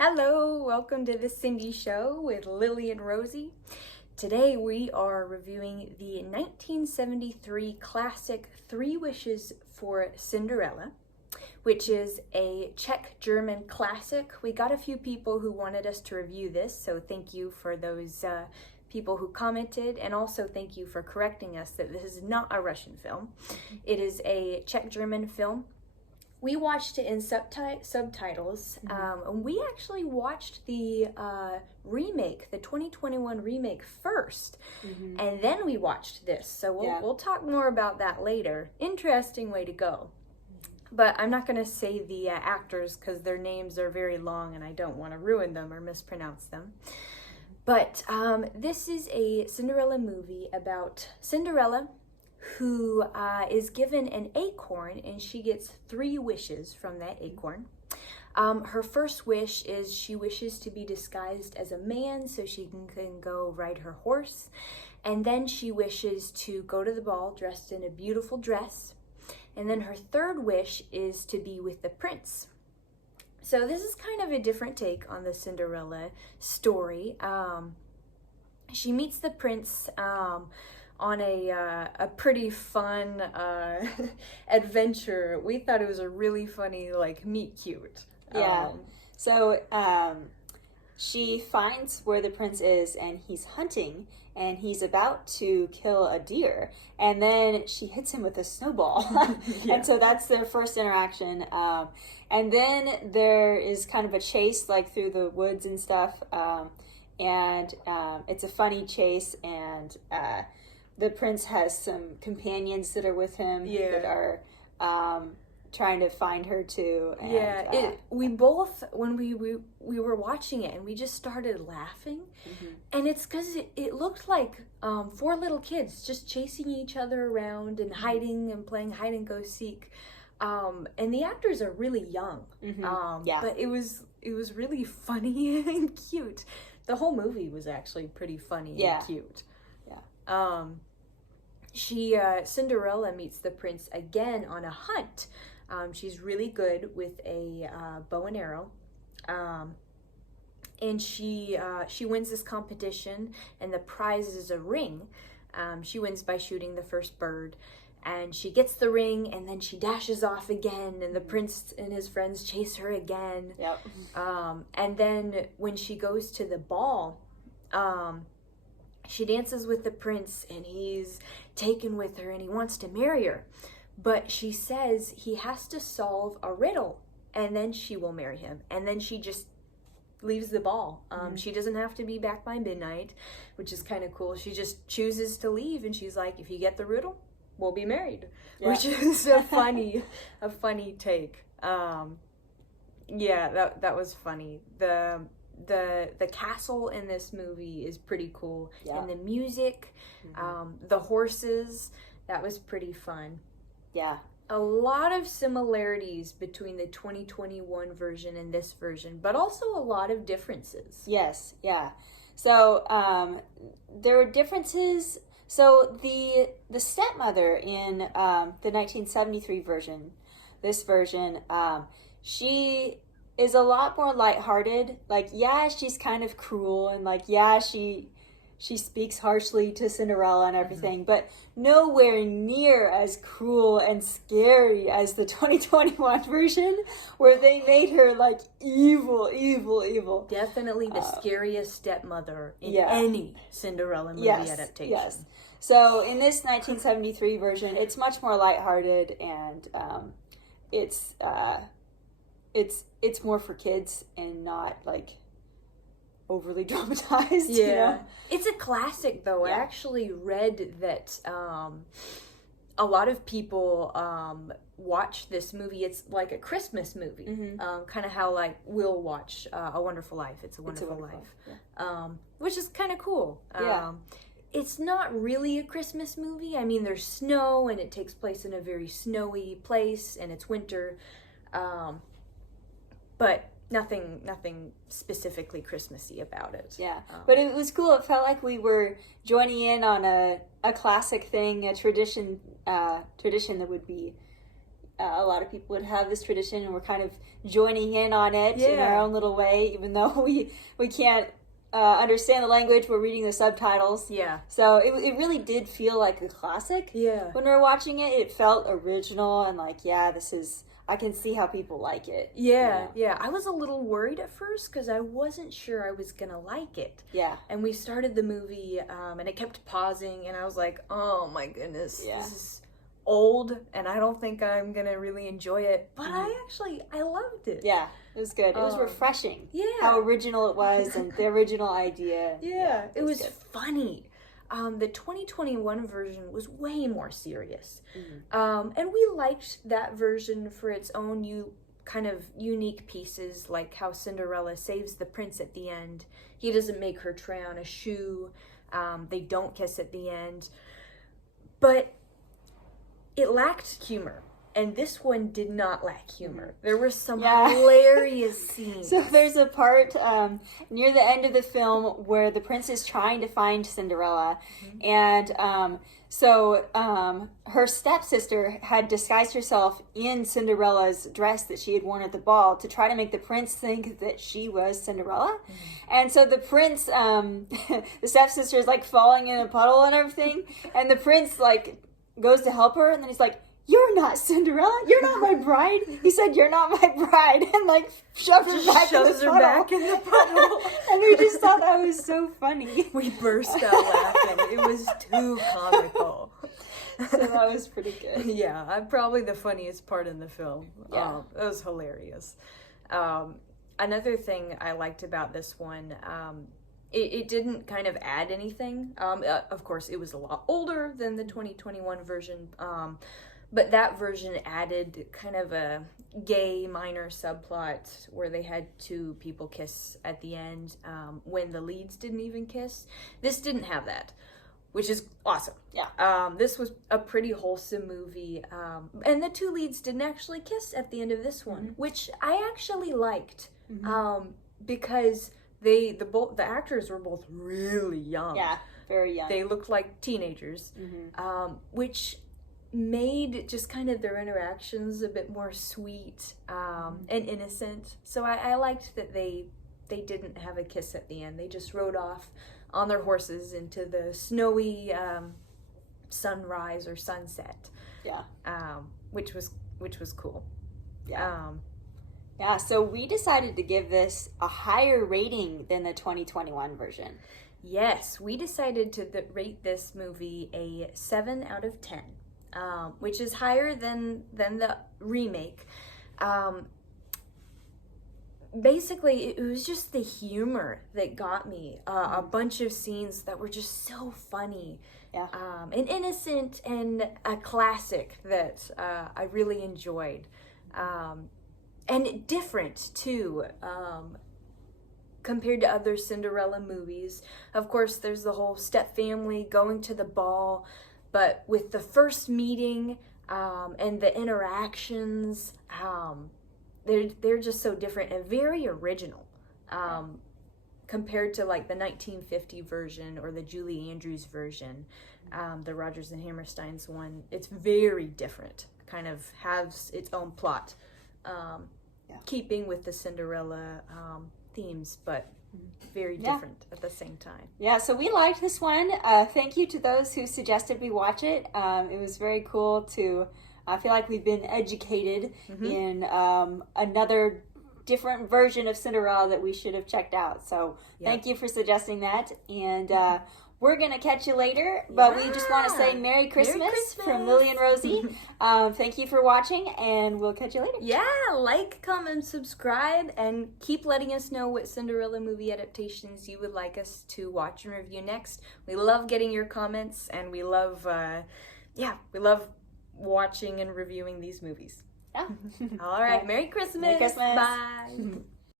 Hello, welcome to the Cindy Show with Lily and Rosie. Today we are reviewing the 1973 classic Three Wishes for Cinderella, which is a Czech-German classic. We got a few people who wanted us to review this, so thank you for those people who commented, and also thank you for correcting us that this is not a Russian film. It is a Czech-German film. We watched it in subtitles, and we actually watched the remake, the 2021 remake first, and then we watched this. So we'll talk more about that later. Interesting way to go. But I'm not going to say the actors because their names are very long and I don't want to ruin them or mispronounce them. But this is a Cinderella movie about Cinderella, who is given an acorn, and she gets 3 wishes from that acorn. Her first wish is she wishes to be disguised as a man so she can go ride her horse. And then she wishes to go to the ball dressed in a beautiful dress. And then her third wish is to be with the prince. So this is kind of a different take on the Cinderella story. She meets the prince on a pretty fun adventure. We thought it was a really funny, meet cute. So she finds where the prince is, and he's hunting, and he's about to kill a deer, and then she hits him with a snowball. And so that's their first interaction. And then there is kind of a chase, through the woods and stuff, and it's a funny chase, and the prince has some companions that are with him that are trying to find her too. And, we both, when we were watching it, and we just started laughing, and it's because it looked like 4 little kids just chasing each other around and hiding and playing hide and go seek. And the actors are really young, but it was really funny and cute. The whole movie was actually pretty funny and cute. Cinderella meets the prince again on a hunt. She's really good with a bow and arrow, and she wins this competition, and the prize is a ring. She wins by shooting the first bird, and she gets the ring, and then she dashes off again, and the prince and his friends chase her again. And then when she goes to the ball, she dances with the prince, and he's taken with her, and he wants to marry her. But she says he has to solve a riddle, and then she will marry him. And then she just leaves the ball. She doesn't have to be back by midnight, which is kind of cool. She just chooses to leave, and she's like, if you get the riddle, we'll be married. Which is a funny take. That was funny. The castle in this movie is pretty cool, and the music, the horses, that was pretty fun. A lot of similarities between the 2021 version and this version, but also a lot of differences. So there are differences. So the stepmother in the 1973 version, this version, she is a lot more lighthearted. She's kind of cruel, and she speaks harshly to Cinderella and everything, but nowhere near as cruel and scary as the 2021 version, where they made her evil. Definitely the scariest stepmother in any Cinderella movie adaptation. Yes. So in this 1973 version, it's much more lighthearted, and it's more for kids and not overly dramatized. You know? It's a classic though. I actually read that a lot of people watch this movie. It's like a Christmas movie, kind of how we'll watch A Wonderful Life. It's a Wonderful Life, which is kind of cool. It's not really a Christmas movie. I mean, there's snow, and it takes place in a very snowy place, and it's winter, but nothing specifically Christmassy about it. But it was cool. It felt like we were joining in on a classic thing, a tradition that would be a lot of people would have this tradition, and we're kind of joining in on it in our own little way, even though we can't understand the language. We're reading the subtitles. Yeah. So it really did feel like a classic. Yeah. When we were watching it, it felt original and like, I can see how people like it. Yeah, yeah. I was a little worried at first because I wasn't sure I was going to like it. Yeah. And we started the movie and it kept pausing and I was like, oh my goodness, this is old and I don't think I'm going to really enjoy it. But I loved it. Yeah, it was good. It was refreshing. Yeah. How original it was and the original idea. Yeah, it was funny. The 2021 version was way more serious. And we liked that version for its own kind of unique pieces, like how Cinderella saves the prince at the end. He doesn't make her try on a shoe. They don't kiss at the end. But it lacked humor. And this one did not lack humor. There were some hilarious scenes. So there's a part near the end of the film where the prince is trying to find Cinderella. And her stepsister had disguised herself in Cinderella's dress that she had worn at the ball to try to make the prince think that she was Cinderella. And so the prince, the stepsister is like falling in a puddle and everything. And the prince like goes to help her and then he's like, "You're not Cinderella. You're not my bride." He said, "You're not my bride," and like shoves her back in the puddle. And we just thought that was so funny. We burst out laughing. It was too comical. So that was pretty good. Yeah, probably the funniest part in the film. Yeah. It was hilarious. Another thing I liked about this one, it didn't kind of add anything. Of course, it was a lot older than the 2021 version. But that version added kind of a gay minor subplot where they had two people kiss at the end when the leads didn't even kiss. This didn't have that, which is awesome. Yeah. This was a pretty wholesome movie. And the two leads didn't actually kiss at the end of this one, which I actually liked because the actors were both really young. Yeah, very young. They looked like teenagers, which made just kind of their interactions a bit more sweet and innocent. So I liked that they didn't have a kiss at the end. They just rode off on their horses into the snowy sunrise or sunset. Yeah. Which was cool. Yeah. Yeah, so we decided to give this a higher rating than the 2021 version. Yes, we decided to rate this movie a 7 out of 10. Which is higher than the remake. Basically, it was just the humor that got me. A bunch of scenes that were just so funny, and innocent, and a classic that I really enjoyed, and different too. Compared to other Cinderella movies. Of course, there's the whole step family going to the ball. But with the first meeting and the interactions, they're just so different and very original compared to like the 1950 version or the Julie Andrews version, the Rodgers and Hammerstein's one. It's very different, kind of has its own plot, keeping with the Cinderella themes, but very different at the same time. Yeah, so we liked this one. Thank you to those who suggested we watch it. It was very cool to feel like we've been educated in another different version of Cinderella that we should have checked out. So thank you for suggesting that. And we're going to catch you later, but we just want to say Merry Christmas from Lily and Rosie. Thank you for watching, and we'll catch you later. Yeah, like, comment, subscribe, and keep letting us know what Cinderella movie adaptations you would like us to watch and review next. We love getting your comments, and we love, we love watching and reviewing these movies. Yeah. All right, Merry Christmas. Merry Christmas. Bye.